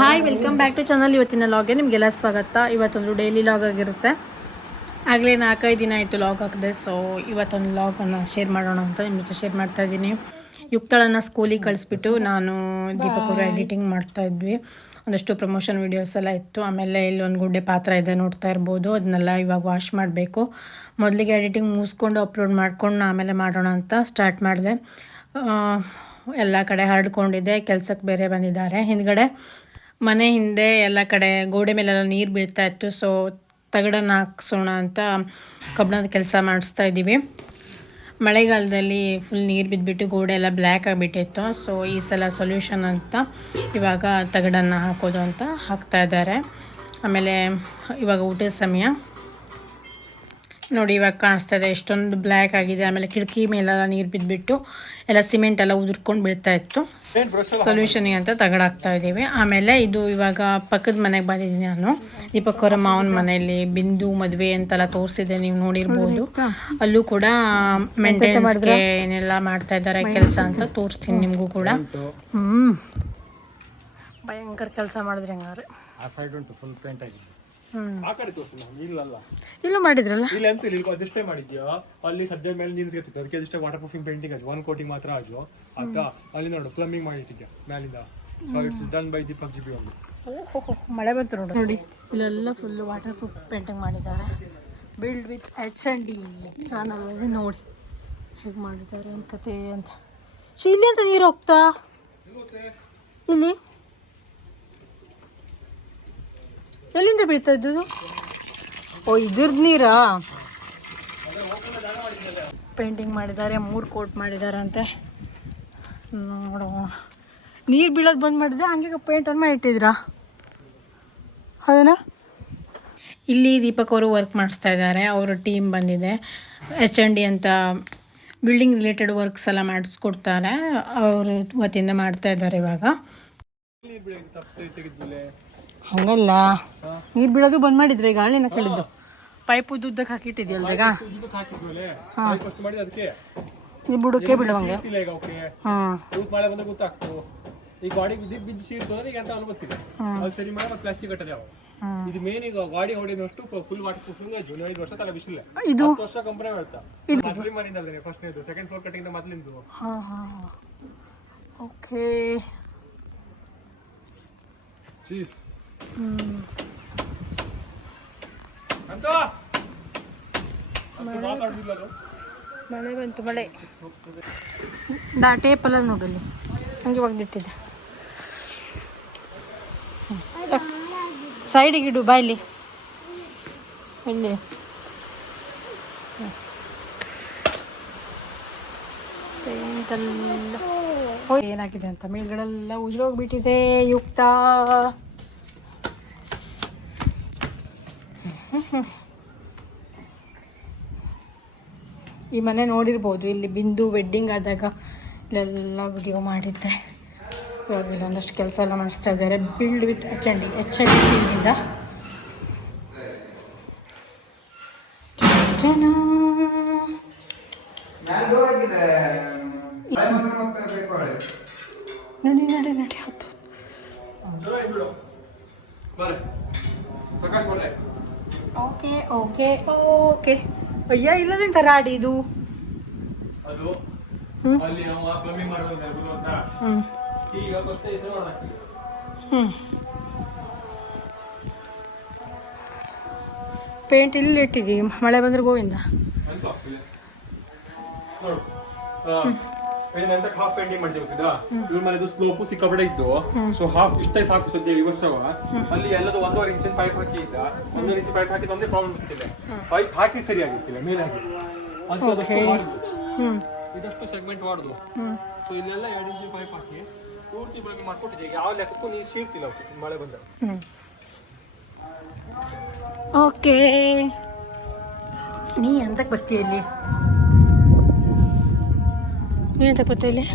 Hi, welcome back to channel. ಇವತ್ತಿನ ಲಾಗ್ಗೆ ನಿಮಗೆಲ್ಲ ಸ್ವಾಗತ. ಇವತ್ತೊಂದು ಡೈಲಿ ಲಾಗ್ ಆಗಿರುತ್ತೆ. ಆಗಲೇ 4-5 ದಿನ ಆಯಿತು ಲಾಗ್ ಹಾಕಿದೆ. ಸೊ ಇವತ್ತೊಂದು ಲಾಗನ್ನು ಶೇರ್ ಮಾಡೋಣ ಅಂತ ನಿಮ್ಮ ಜೊತೆ ಶೇರ್ ಮಾಡ್ತಾ ಇದ್ದೀನಿ. ಯುಕ್ತಳನ್ನು ಸ್ಕೂಲಿಗೆ ಕಳಿಸ್ಬಿಟ್ಟು ನಾನು ದೀಪಕ್ ಅವರು ಎಡಿಟಿಂಗ್ ಮಾಡ್ತಾಯಿದ್ವಿ. ಒಂದಷ್ಟು ಪ್ರಮೋಷನ್ ವೀಡಿಯೋಸ್ ಎಲ್ಲ ಇತ್ತು. ಆಮೇಲೆ ಇಲ್ಲಿ ಒಂದು ಗುಡ್ಡೆ ಪಾತ್ರ ಇದೆ, ನೋಡ್ತಾ ಇರ್ಬೋದು. ಅದನ್ನೆಲ್ಲ ಇವಾಗ ವಾಶ್ ಮಾಡಬೇಕು. ಮೊದಲಿಗೆ ಎಡಿಟಿಂಗ್ ಮುಗಿಸ್ಕೊಂಡು ಅಪ್ಲೋಡ್ ಮಾಡ್ಕೊಂಡು ಆಮೇಲೆ ಮಾಡೋಣ ಅಂತ ಸ್ಟಾರ್ಟ್ ಮಾಡಿದೆ. ಎಲ್ಲ ಕಡೆ ಹರಡ್ಕೊಂಡಿದೆ. ಕೆಲಸಕ್ಕೆ ಬೇರೆ ಬಂದಿದ್ದಾರೆ. ಹಿಂದ್ಗಡೆ ಮನೆ ಹಿಂದೆ ಎಲ್ಲ ಕಡೆ ಗೋಡೆ ಮೇಲೆಲ್ಲ ನೀರು ಬೀಳ್ತಾ ಇತ್ತು. ಸೊ ತಗಡನ್ನು ಹಾಕ್ಸೋಣ ಅಂತ ಕಬ್ಬಣದ ಕೆಲಸ ಮಾಡಿಸ್ತಾ ಇದ್ದೀವಿ. ಮಳೆಗಾಲದಲ್ಲಿ ಫುಲ್ ನೀರು ಬಿದ್ದುಬಿಟ್ಟು ಗೋಡೆ ಎಲ್ಲ ಬ್ಲ್ಯಾಕ್ ಆಗಿಬಿಟ್ಟಿತ್ತು. ಸೊ ಈ ಸಲ ಸೊಲ್ಯೂಷನ್ ಅಂತ ಇವಾಗ ತಗಡನ್ನು ಹಾಕೋದು ಅಂತ ಹಾಕ್ತಾ ಇದ್ದಾರೆ. ಆಮೇಲೆ ಇವಾಗ ಊಟದ ಸಮಯ ನೋಡಿ, ಇವಾಗ ಕಾಣಿಸ್ತಾ ಇದೆ ಎಷ್ಟೊಂದು ಬ್ಲ್ಯಾಕ್ ಆಗಿದೆ. ಆಮೇಲೆ ಕಿಟಕಿ ಮೇಲೆಲ್ಲ ನೀರು ಬಿದ್ದುಬಿಟ್ಟು ಎಲ್ಲ ಸಿಮೆಂಟ್ ಎಲ್ಲ ಉದುರ್ಕೊಂಡು ಬೀಳ್ತಾ ಇತ್ತು. ಸೊಲ್ಯೂಷನಿಗೆ ಅಂತ ತಗಡಾಕ್ತಾ ಇದ್ದೀವಿ. ಆಮೇಲೆ ಇದು ಇವಾಗ ಪಕ್ಕದ ಮನೆಗೆ ಬಂದಿದ್ದೀನಿ ನಾನು. ದೀಪಕ್ ಅವರ ಮಾವನ ಮನೆಯಲ್ಲಿ ಬಿಂದು ಮದುವೆ ಅಂತೆಲ್ಲ ತೋರಿಸಿದೆ, ನೀವು ನೋಡಿರ್ಬೋದು. ಅಲ್ಲೂ ಕೂಡ ಮೇಂಟೆನೆನ್ಸ್ಗೆ ಏನೆಲ್ಲ ಮಾಡ್ತಾ ಇದ್ದಾರೆ ಕೆಲಸ ಅಂತ ತೋರಿಸ್ತೀನಿ ನಿಮಗೂ ಕೂಡ. ಭಯಂಕರ ಕೆಲಸ ಮಾಡಿದ್ರೆ ಹಂಗಾರೆ. ಇಲ್ಲೂ ಮಾಡಿದ್ರಲ್ಲ, ಅಲ್ಲಿ ಸದ್ಯ ಮೇಲೆ ನೀರು ಅದಕ್ಕೆ ಅದಕ್ಕೆ ವಾಟರ್ ಪ್ರೂಫಿಂಗ್ ಪೇಂಟಿಂಗ್ ಅದು 1 ಕೋಟಿ ಮಾತ್ರ ಅದು ಆಯ್ತಾ. ಅಲ್ಲಿ ನೋಡು ಪ್ಲಂಬಿಂಗ್ ಮಾಡಿಟ್ಟಿದ್ದೆ ಮೇಲಿಂದ. So it's done by Deepak GB ಅವರು. ಓಹೋ, ಮಳೆ ಬಂತು ನೋಡಿ. ಇಲ್ಲೆಲ್ಲ ಫುಲ್ ವಾಟರ್ ಪ್ರೂಫ್ ಪೇಂಟಿಂಗ್ ಮಾಡಿದ್ದಾರೆ. ಬಿಲ್ಡ್ ವಿತ್ H&D ಚಾನಲಲ್ಲಿ ನೋಡಿ ಹೇಗೆ ಮಾಡಿದ್ದಾರೆ ಅನ್ಕತೆ ಅಂತ. ಇಲ್ಲಿ ಅಂತ ನೀರು ಹೋಗ್ತಾ ಇಲ್ಲಿ ಎಲ್ಲಿಂದ ಬೀಳ್ತಾ ಇದ್ದು? ಓ, ಇದ್ರದ್ದು ನೀರಾ? ಪೇಂಟಿಂಗ್ ಮಾಡಿದ್ದಾರೆ, 3 ಕೋಟ್ ಮಾಡಿದ್ದಾರೆ ಅಂತೆ. ನೋಡುವ, ನೀರು ಬೀಳೋದು ಬಂದ್ ಮಾಡಿದೆ, ಹಂಗೆ ಪೇಂಟನ್ನು ಮಾಡಿಟ್ಟಿದ್ದೀರಾ ಹೌದಾ? ಇಲ್ಲಿ ದೀಪಕ್ ಅವರು ವರ್ಕ್ ಮಾಡಿಸ್ತಾ ಇದ್ದಾರೆ. ಅವರ ಟೀಮ್ ಬಂದಿದೆ. H&D ಅಂತ ಬಿಲ್ಡಿಂಗ್ ರಿಲೇಟೆಡ್ ವರ್ಕ್ಸ್ ಎಲ್ಲ ಮಾಡಿಸ್ಕೊಡ್ತಾರೆ. ಅವರು ವತಿಯಿಂದ ಮಾಡ್ತಾ ಇದ್ದಾರೆ. ಇವಾಗ ಹಂಗಲ್ಲ, ನೀರು ಬೀಳೋದು ಬಂದ್ ಮಾಡಿದ್ರೆ ಈಗ ಹಳ್ಳಿನ ಕಳಿದ್ದು ಪೈಪ್ ಉದ್ದಕ್ಕೆ ಹಾಕಿಟ್ಟಿದ್ಯಲ್ಲ ಈಗ. ಈ ಬುಡಕ್ಕೆ ಬಿಡುವಂಗೆ. ಈ ಗಾಡಿ ಬಿದ್ದು ಸೀರ್ತದೆ ಅಂತ ಗೊತ್ತಿಲ್ಲ. ಅದು ಸರಿ ಮಾಡಿ ಮತ್ತೆ ಪ್ಲಾಸ್ಟಿಕ್ ಕಟ್ಟದೆ ಅವು. ಇದು ಮೇನ್ ಈಗ ಗಾಡಿ ಹೊಡೆದಷ್ಟು ಫುಲ್ ವಾಟರ್ ಪ್ರೂಫಿಂಗ್ 15 ವರ್ಷ ತಲೆ ಬಿಸಿಲ್ಲ. ಇದು 10 ವರ್ಷ ಕಂಪನಿ ಹೇಳ್ತಾ. ಇದು ಮೊದಲಿನ ಮನೆಯಿಂದ ಫಸ್ಟ್ ನೇದು ಸೆಕೆಂಡ್ ಫ್ಲೋರ್ ಕಟ್ಟಿಂಗ್ ಮೊದಲಿಂದು. ಓಕೆ. ಚೀಸ್ ಮಳೆ ಬಂತು. ಮಳೆ ಟೇಪಲ್ಲ ನೋಡಲ್ಲಿ ಹಂಗೆ ಒಗ್ದಿಟ್ಟಿದೆ. ಸೈಡಿಗೆ ಇಡು ಬಾಯಲ್ಲಿ. ಇಲ್ಲಿ ಪೇಂಟೆಲ್ಲ ಏನಾಗಿದೆ ಅಂತ ಮೇಲ್ಗಡೆಲ್ಲ ಉದುರೋಗ್ಬಿಟ್ಟಿದೆ. ಯುಕ್ತ ಈ ಮನೆ ನೋಡಿರ್ಬೋದು. ಇಲ್ಲಿ ಬಿಂದು ವೆಡ್ಡಿಂಗ್ ಆದಾಗ ಇಲ್ಲೆಲ್ಲ ವಿಡಿಯೋ ಮಾಡಿದ್ದೆ. ಇವಾಗ ಇಲ್ಲಿ ಒಂದಷ್ಟು ಕೆಲಸ ಎಲ್ಲ ಮಾಡಿಸ್ತಾ ಇದ್ದಾರೆ. Build with H&D ಟೀಮಿಂದ. ನಡಿ ನಡಿ ನಡಿ ಹತ್ತು. Okay okay okay. ಅಯ್ಯ, ಇಲ್ಲದಂತ ರಾಡಿ ಇದು. ಅದು ಅಲ್ಲಿ ನಾವು ಪ್ಲಂಬಿಂಗ್ ಮಾಡೋದು ಅಂತ. ಈಗ ಫಸ್ಟ್ ಹೆಸರು ಮಾಡಬೇಕು. ಪೇಂಟ್ ಇಲ್ಲಿ ಇಟ್ಟಿದ್ದೀವಿ, ಮಳೆ ಬಂದ್ರೆ ಗೋವಿಂದ. ನೋಡು, ಏನಂತ ಹಾಫ್ ಪೇಂಟಿಂಗ್ ಮಾಡ್ತೀವಿ ಸೀದಾ. ಇವ್ರ ಮನೆದು ಸ್ಲೋಪು ಸಿಕ್ಕಾಪಟ್ಟೆ ಇದ್ದು. ಸೊ ಹಾಫ್ ಇಷ್ಟೇ ಸಾಕು ಸದ್ಯ ಈ ವರ್ಷ. ಅಲ್ಲಿ ಎಲ್ಲದು 1.5 ಇಂಚಿನ ಪೈಪ್ ಹಾಕಿ ಇದ್ದ. 1.5 ಇಂಚ್ ಪೈಪ್ ಹಾಕಿದ ಒಂದೇ ಪ್ರಾಬ್ಲಮ್ ಆಗ್ತಿದೆ. ಪೈಪ್ ಹಾಕಿ ಸರಿಯಾಗಿರ್ತಿಲ್ಲ ಮೇಲಾಗಿ. ಇದಷ್ಟು ಸೆಗ್ಮೆಂಟ್ ಮಾಡುದು. ಸೊ ಇಲ್ಲೆಲ್ಲ 2 ಇಂಚ್ ಪೈಪ್ ಹಾಕಿ ಪೂರ್ತಿ ಬಗ್ಗೆ ಮಾಡ್ಕೊಟ್ಟಿದ್ದೆ. ಯಾವ ಲೆಕ್ಕಕ್ಕೂ ನೀರು ಸೀರ್ತಿಲ್ಲ ಮಳೆ ಬಂದ. ಓಕೆ, ನೀ ಎಂತಕ್ಕೆ ಬರ್ತೀಯ ಇಲ್ಲಿ? ನೀ ಎಂತಕ್ಕೆ ಬರ್ತೀಯ ಇಲ್ಲಿ?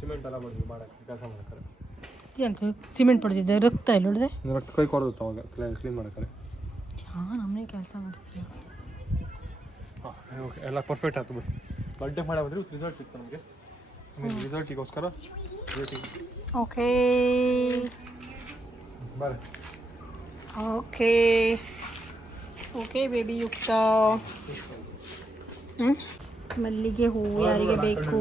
ಸಿಮೆಂಟ್ ಎಲ್ಲ ಮಾಡಿದ್ವಿ ಮಾಡಕ್ಕೆ ಕೆಲಸ ಮಾಡಕ್ಕೆ ಎಂತ ಸಿಮೆಂಟ್ ಪಡೆದಿದ್ದೆ ರಕ್ತ ಇಲ್ಲ ನೋಡಿದೆ ರಕ್ತ ಕೈ ಕೊಡೋದು ಅವಾಗ ಕ್ಲೀನ್ ಮಾಡಕ್ಕೆ ಹಾಂ ನಮ್ಮನೆ ಕೆಲಸ ಮಾಡ್ತೀವಿ ಹಾಂ ಓಕೆ ಎಲ್ಲ ಪರ್ಫೆಕ್ಟ್ ಆಯ್ತು ಬಿಡಿ ಬರ್ಡೇ ಮಾಡಿ ಬಂದರೆ ರಿಸಲ್ಟ್ ಸಿಕ್ತು ನಮಗೆ ರಿಸಲ್ಟಿಗೋಸ್ಕರ ಓಕೆ ಬರ್ರಿ ಓಕೆ ಓಕೆ ಬೇಬಿ ಯುಕ್ತ ಮಲ್ಲಿಗೆ ಹೂವು ಯಾರಿಗೆ ಬೇಕು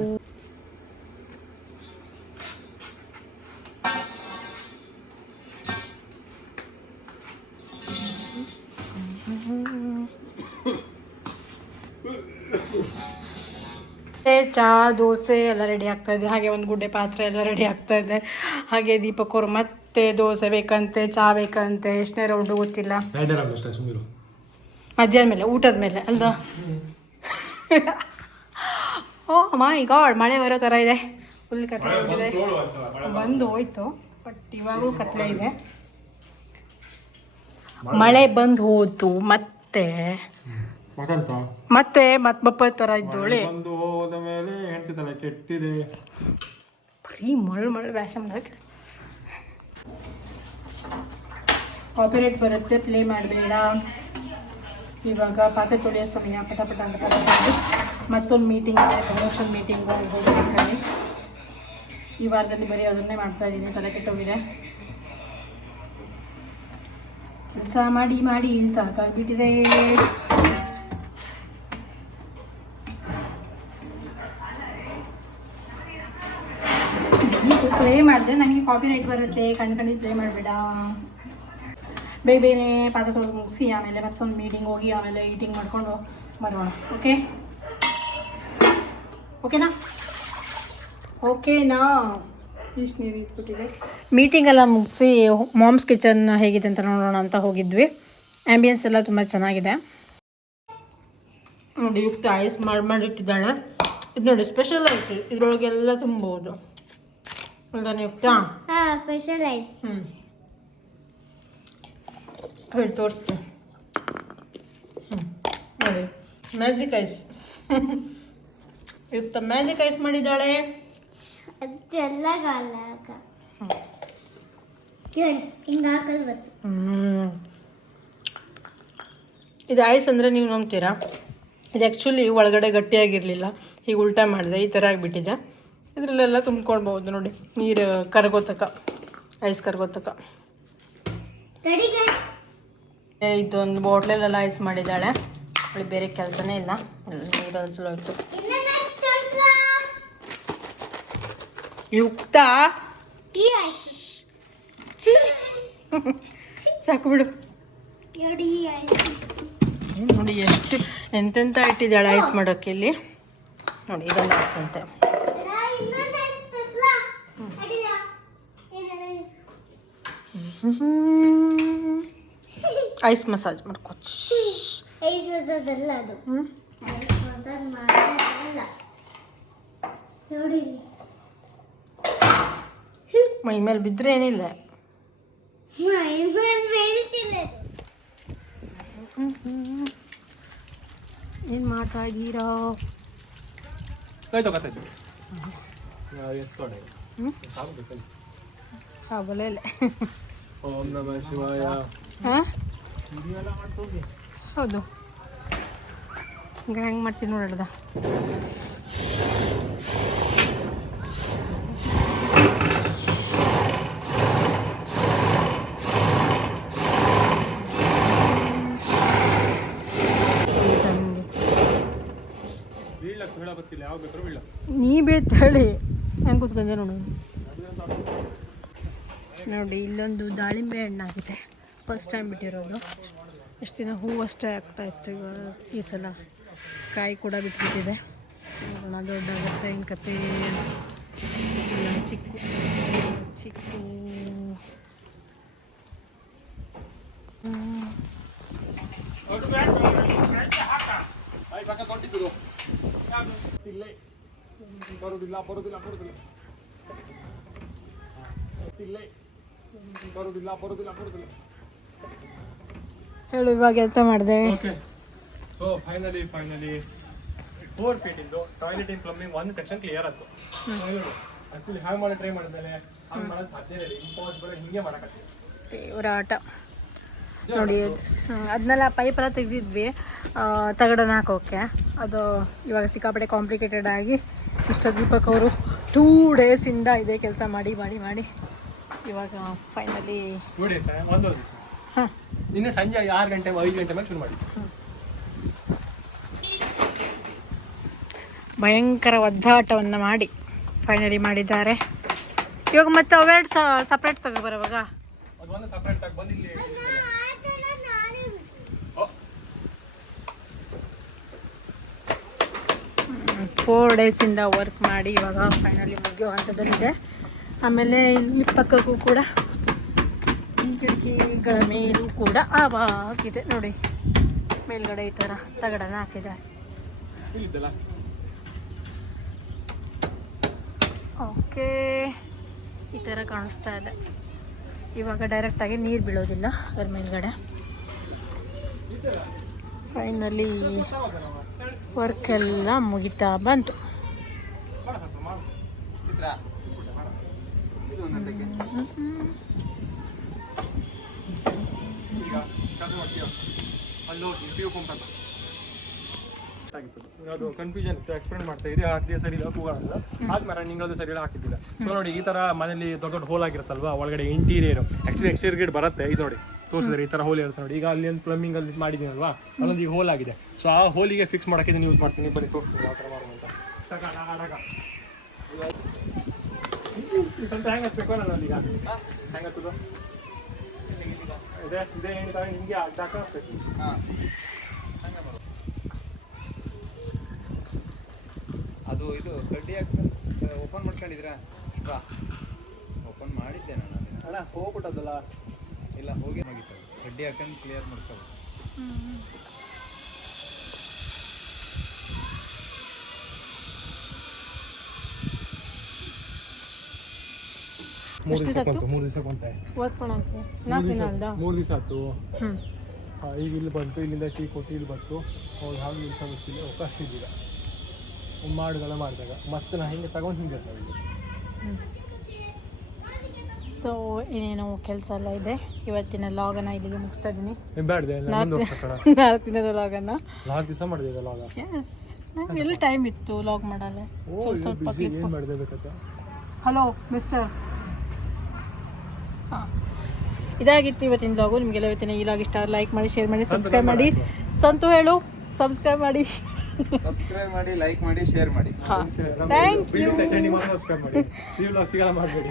ಚಾ ದೋಸೆ ಎಲ್ಲ ರೆಡಿ ಆಗ್ತಾ ಇದೆ ಹಾಗೆ ಒಂದು ಗುಡ್ಡೆ ಪಾತ್ರೆ ಎಲ್ಲ ರೆಡಿ ಆಗ್ತಾ ಇದೆ ಹಾಗೆ ದೀಪಕ್ಕವರು ಮತ್ತೆ ದೋಸೆ ಬೇಕಂತೆ ಚಾ ಬೇಕಂತೆ ಎಷ್ಟನೇ ರೌಂಡು ಗೊತ್ತಿಲ್ಲ ಅಷ್ಟೇ ಸುಮ್ಮನೆ ಮಧ್ಯಾಹ್ನ ಮೇಲೆ ಊಟದ ಮೇಲೆ ಅಲ್ದ ಓ ಮೈ ಗಾಡ್ ಮಳೆ ಬರೋ ಥರ ಇದೆ ಫುಲ್ ಕತ್ಲೆ ಇದೆ ಬಂದು ಹೋಯ್ತು ಬಟ್ ಇವಾಗಲೂ ಕತ್ಲೆ ಇದೆ ಮಳೆ ಬಂದು ಹೋಯ್ತು ಮತ್ತೆ ಮತ್ತೆ ಬಪ್ಪ ಥರ ಇದ್ದೋಳೆ ಬಂದು ಹೋದ ಮೇಲೆ ಹೆಂಡತಿ ತಲೆ ಕೆಟ್ಟಿದೆ ಬರೀ ಮಳೆ ವ್ಯಾಸ ಮಾಡಕ್ಕೆ ಕಾಪಿರೈಟ್ ಬರುತ್ತೆ ಪ್ಲೇ ಮಾಡಬೇಡ ಇವಾಗ ಪಾತ್ರೆ ತೊಳೆಯೋ ಸಮಯ ಪಟ ಅಂತ ಮಾಡಿ ಮತ್ತೊಂದು ಮೀಟಿಂಗ್ ಇದೆ ಪ್ರಮೋಷನ್ ಮೀಟಿಂಗ್ ಹೋಗ್ಬೇಕಾಗಿ ಈ ವಾರದಲ್ಲಿ ಬರೀ ಅದನ್ನೇ ಮಾಡ್ತಾ ಇದ್ದೀನಿ ತಲೆ ಕೆಟ್ಟೋಗಿದೆ ಕೆಲಸ ಮಾಡಿ ಮಾಡಿ ಸಾಕಾಗ್ಬಿಟ್ಟಿದೆ ಪ್ಲೇ ಮಾಡಿದ್ರೆ ನನಗೆ ಕಾಪಿರೈಟ್ ಬರುತ್ತೆ ಕಣ್ಣಿಗೆ ಪ್ಲೇ ಮಾಡಬೇಡ ಬೇಗನೆ ಪಾತ್ರೆ ತೊಳೆದು ಮುಗಿಸಿ ಆಮೇಲೆ ಮತ್ತೊಂದು ಮೀಟಿಂಗ್ ಹೋಗಿ ಆಮೇಲೆ ಈಟಿಂಗ್ ಮಾಡಿಕೊಂಡು ಬರೋಣ ಓಕೆನಾ ಇಷ್ಟು ನೀರು ಇಟ್ಬಿಟ್ಟಿದೆ ಮೀಟಿಂಗ್ ಎಲ್ಲ ಮುಗಿಸಿ ಮಾಮ್ಸ್ ಕಿಚನ್ ಹೇಗಿದೆ ಅಂತ ನೋಡೋಣ ಅಂತ ಹೋಗಿದ್ವಿ ಆ್ಯಂಬಿಯನ್ಸ್ ಎಲ್ಲ ತುಂಬ ಚೆನ್ನಾಗಿದೆ ನೋಡಿ ಯುಕ್ತ ಐಸ್ ಮಾಡಿಟ್ಟಿದ್ದಾಳೆ ಇದು ನೋಡಿ ಸ್ಪೆಷಲ್ ಐಸ್ ಇದ್ರೊಳಗೆಲ್ಲ ತುಂಬೋದು ಅಲ್ದಾನೆ ಯುಕ್ತ ಸ್ಪೆಷಲ್ ಐಸ್ ಹೇಳಿ ತೋರಿಸ್ತೀನಿ ನೋಡಿ ಮ್ಯಾಜಿಕ್ ಐಸ್ ಯುಕ್ತ ಮ್ಯಾಜಿಕ್ ಐಸ್ ಮಾಡಿದ್ದಾಳೆ ಚೆಲ್ಲಗಾಲ ಹಿಂಗೆ ಹಾಕಲ್ ಬತ್ತು ಇದು ಐಸ್ ಅಂದರೆ ನೀವು ನಂಬ್ತೀರಾ ಇದು ಆ್ಯಕ್ಚುಲಿ ಒಳಗಡೆ ಗಟ್ಟಿಯಾಗಿರಲಿಲ್ಲ ಹೀಗೆ ಉಲ್ಟಾ ಮಾಡಿದೆ ಈ ಥರ ಆಗಿಬಿಟ್ಟಿದೆ ಇದರಲ್ಲೆಲ್ಲ ತುಂಬ್ಕೊಳ್ಬೋದು ನೋಡಿ ನೀರು ಕರಗೋತಕ ಐಸ್ ಕರಗೋತಕ ಇದೊಂದು ಬಾಟ್ಲಲ್ಲೆಲ್ಲ ಐಸ್ ಮಾಡಿದ್ದಾಳೆ ಅವಳು ಬೇರೆ ಕೆಲಸನೇ ಇಲ್ಲ ನೀರಲ್ಲಿ ಚಲೋ ಇತ್ತು ಯುಕ್ತ ಸಾಕು ಬಿಡು ನೋಡಿ ಎಷ್ಟು ಎಂತೆಂತ ಇಟ್ಟಿದ್ದಾಳೆ ಐಸ್ ಮಾಡೋಕ್ಕೆ ಇಲ್ಲಿ ನೋಡಿ ಇದೊಂದು ಐಸ್ ಅಂತೆ ಐಸ್ ಮಸಾಜ್ ಮಾಡ್ಕೊ ಐಸ್ ಮಸಾಜಲ್ಲ ಅದು ಮಸಾಜ್ ಮಾಡಲ್ಲ ನೋಡಿ ಮೈ ಮೇಲೆ ಬಿದ್ದರೆ ಏನಿಲ್ಲ ಮೈ ಮೇಲೆ ಬೀಳ್ತಿಲ್ಲ ಏನು ಮಾಡ್ತಾ ಇದ್ದೀರಾ ಕೈ ತಗೋತೈತಿ ಸಾಬಲೆ ಇಲ್ಲ ಓಂ ನಮಃ ಶಿವಾಯ ಹಾಂ ಹೌದು ಹೆಂಗೆ ಮಾಡ್ತೀನಿ ನೋಡ್ದ ನೀ ಬೀಳ್ತಾಳಿ ಹೆಂಗೆ ಕೂತ್ಕೊಂಡೆ ನೋಡು ನೋಡಿ ಇಲ್ಲೊಂದು ದಾಳಿಂಬೆ ಹಣ್ಣಾಗಿದೆ ಫಸ್ಟ್ ಟೈಮ್ ಬಿಟ್ಟಿರೋದು ಎಷ್ಟು ದಿನ ಹೂವು ಅಷ್ಟೇ ಆಗ್ತಾಯಿತ್ತು ಇವಾಗ ಈ ಸಲ ಕಾಯಿ ಕೂಡ ಬಿಟ್ಬಿಟ್ಟಿದೆ ನೋಡೋಣ ದೊಡ್ಡಾಗುತ್ತೆ ಹಿಂಗೆ ಕತೆ ಚಿಕ್ಕು ಚಿಕ್ಕು ಬರುದಿಲ್ಲ ಹೇಳು ಇವಾಗ ಎಂತ ಮಾಡಿದೆ ಓಕೆ ಸೊ ಫೈನಲಿ 4 ಫೀಟ್ ಇಂದು ಟಾಯ್ಲೆಟ್ ಇನ್ ಪ್ಲಂಬಿಂಗ್ ಒಂದು ಸೆಕ್ಷನ್ ಕ್ಲಿಯರ್ ಆಯ್ತು ಆಕ್ಚುಲಿ ಹ್ಯಾಂಗ್ ಮಾಡಿ ಟ್ರೈ ಮಾಡಿದ್ಮೇಲೆ ಹಂಗೆ ಮಾಡೋದು ಸಾಧ್ಯ ಇಲ್ಲ, ಇಂಪಾಸಿಬಲ್, ಹಿಂಗೆ ಮಾಡಕತ್ತೀವಿ. ದೇವ್ರ ಆಟ ನೋಡಿ. ಅದನ್ನೆಲ್ಲ ಪೈಪೆಲ್ಲ ತೆಗೆದಿದ್ವಿ ತಗಡನ್ನ ಹಾಕೋಕ್ಕೆ. ಅದು ಇವಾಗ ಸಿಕ್ಕಾಪಟ್ಟೆ ಕಾಂಪ್ಲಿಕೇಟೆಡ್ ಆಗಿ ಮಿಸ್ಟರ್ ದೀಪಕ್ ಅವರು 2 ಡೇಸಿಂದ ಇದೇ ಕೆಲಸ ಮಾಡಿ ಮಾಡಿ ಮಾಡಿ ಇವಾಗ ಫೈನಲಿ ನೋಡಿ ಸರ್, ಒಂದು ದಿವಸ ಹಾಂ ನಿನ್ನೆ ಸಂಜೆ 6 ಗಂಟೆ 5 ಗಂಟೆ ಮೇಲೆ ಶುರು ಮಾಡಿ. ಭಯಂಕರ ಒದ್ದಾಟವನ್ನು ಮಾಡಿ ಫೈನಲಿ ಮಾಡಿದ್ದಾರೆ. ಇವಾಗ ಮತ್ತೆ ಅವೆರಡು ಸಪ್ರೇಟ್ ತಗೋಬರುವಾಗ ಅದು ಒಂದು ಸಪ್ರೇಟ್ ಆಗಿ ಬಂದು ಇಲ್ಲಿ 4 ಡೇಸಿಂದ ವರ್ಕ್ ಮಾಡಿ ಇವಾಗ ಫೈನಲಿ ಮುಗಿಯೋ ಹಂತದಲ್ಲಿದೆ. ಆಮೇಲೆ ಈ ಪಕ್ಕಕ್ಕೂ ಕೂಡ ಈ ಕಿಟಕಿಗಳ ಮೇಲೂ ಕೂಡ ಆವಾಗಿದೆ ನೋಡಿ. ಮೇಲ್ಗಡೆ ಈ ಥರ ತಗಡನ್ನ ಹಾಕಿದ್ದಾರೆ. ಇಲ್ಲಿದ್ದಲ್ಲ. ಓಕೆ, ಈ ಥರ ಕಾಣಿಸ್ತಾ ಇದೆ. ಇವಾಗ ಡೈರೆಕ್ಟಾಗಿ ನೀರು ಬೀಳೋದಿಲ್ಲ ಅದ್ರ ಮೇಲ್ಗಡೆ. ಫೈನಲಿ ವರ್ಕ್ ಎಲ್ಲ ಮುಗಿತಾ ಬಂತು. ಅದು ಕನ್ಫ್ಯೂಷನ್ ಇತ್ತು, ಎಕ್ಸ್ಪ್ಲೇನ್ ಮಾಡ್ತಾ ಇದೆ. ಹಾಕಿದೆ ಸರಿ ಇಲ್ಲ, ಕೂಗಾಡಲ್ಲ ಆದ್ಮೇಲೆ ನಿಂಗಳದು ಸರಿ ಇಲ್ಲ ಹಾಕಿದ್ದಿಲ್ಲ. ಸೊ ನೋಡಿ, ಈ ತರ ಮನೇಲಿ ದೊಡ್ಡ ದೊಡ್ಡ ಹೋಲ್ ಆಗಿರುತ್ತಲ್ವಾ, ಒಳಗಡೆ ಇಂಟೀರಿಯರ್ ಆಕ್ಚುಲಿ ಎಕ್ಸ್ಟೀರಿಯರ್ ಬರುತ್ತೆ. ಇದು ನೋಡಿ ತೋರಿಸಿದ್ರೆ ಈ ತರ ಹೋಲ್ ಇರುತ್ತೆ ನೋಡಿ. ಈಗ ಅಲ್ಲಿ ಒಂದು ಪ್ಲಂಬಿಂಗ್ ಅಲ್ಲಿ ಮಾಡಿದ್ದೀನಲ್ವಾ, ಅಲ್ಲೊಂದು ಈಗ ಹೋಲ್ ಆಗಿದೆ. ಸೊ ಆ ಹೋಲಿಗೆ ಫಿಕ್ಸ್ ಮಾಡಕ್ಕೆ ಇದನ್ನು ಯೂಸ್ ಮಾಡ್ತೀನಿ. ಬರೀ ತೋರಿಸ್ತೀನಿ ಯಾವ ಥರ ಮಾಡುವಂತ. ಸ್ವಲ್ಪ ಹೆಂಗೆ ಹಚ್ಬೇಕು ನಾನು ಈಗ ಹೆಂಗೆ ಹಚ್ಚೋದು ಇದೇ ಇದೇ ಹೇಳ್ತಾರೆ ನಿಮಗೆ ಅಡ್ಡಾಕ ಹಾಕ್ಬೇಕು. ಅದು ಇದು ಕಡ್ಡಿ ಓಪನ್ ಮಾಡ್ಕೊಂಡಿದ್ರಾ? ಓಪನ್ ಮಾಡಿದ್ದೆ ನಾನು ಅದನ್ನ. ಅಣ್ಣ ಹೋಗ್ಬಿಟ್ಟದಲ್ಲ. ಇಲ್ಲ ಹೋಗಿ ಹೋಗಿತ್ತು, ಕಡ್ಡಿ ಹಾಕೊಂಡು ಕ್ಲಿಯರ್ ಮಾಡ್ಕೋಬೇಕು. ಮೂರು ದಿವಸ ಕೊಂತೆ ವರ್ಕ್ ಮಾಡೋಕ್ಕೆ 4 ದಿನ ಅಲ್ದ. 3 ದಿವಸ ಆಯ್ತು. ಹ್ಞೂ ಈಗ ಇಲ್ಲಿ ಬಂತು, ಇಲ್ಲಿಂದ ಟೀ ಕೊಟ್ಟು ಇಲ್ಲಿ ಬಂತು. ಅವ್ರು ಹಾಗೆ ನಿಲ್ಸ ಗೊತ್ತಿಲ್ಲ, ಅವಕಾಶ ಇದ್ದಿಲ್ಲ ಮಾಡಿದೆಲ್ಲ ಮಾಡಿದಾಗ ಮತ್ತೆ ನಾ ಹಿಂಗೆ ತಗೊಂಡು ಹಿಂಗೆ ಸೊ ಇನ್ನೇನು ಕೆಲಸ ಎಲ್ಲ ಇದೆ. ಇವತ್ತಿನ ಲಾಗನ್ನು ಇಲ್ಲಿಗೆ ಮುಗಿಸ್ತಾ ಇದ್ದೀನಿ. ಬೇಡ್ದೆ 4 ದಿನದ ಲಾಗನ್ನು 4 ದಿವಸ ಮಾಡಿದೆ ಲಾಗ. ಎಸ್, ನಂಗೆ ಎಲ್ಲಿ ಟೈಮ್ ಇತ್ತು ಲಾಗ್ ಮಾಡಲ್ಲ. ಸ್ವಲ್ಪ ಏನು ಮಾಡಿದೆ ಬೇಕತ್ತ. Hello mister. ಹಾಂ, ಇದಾಗಿತ್ತು ಇವತ್ತಿನ ಲಾಗು. ನಿಮಗೆಲ್ಲ ಇವತ್ತಿನ ಈ ಲಾಗ್ ಇಷ್ಟ ಲೈಕ್ ಮಾಡಿ, ಶೇರ್ ಮಾಡಿ, ಸಬ್ಸ್ಕ್ರೈಬ್ ಮಾಡಿ. ಸಂತು ಹೇಳು, ಸಬ್ಸ್ಕ್ರೈಬ್ ಮಾಡಿ, ಸಬ್ಸ್ಕ್ರೈಬ್ ಮಾಡಿ, ಲೈಕ್ ಮಾಡಿ, ಶೇರ್ ಮಾಡಿ. ಹಾಂ, ಥ್ಯಾಂಕ್ ಯು. ಸಬ್ಸ್ಕ್ರೈಬ್ ಮಾಡಿ. ಸಿಗಲ್ಲ ಮಾಡಬೇಡಿ.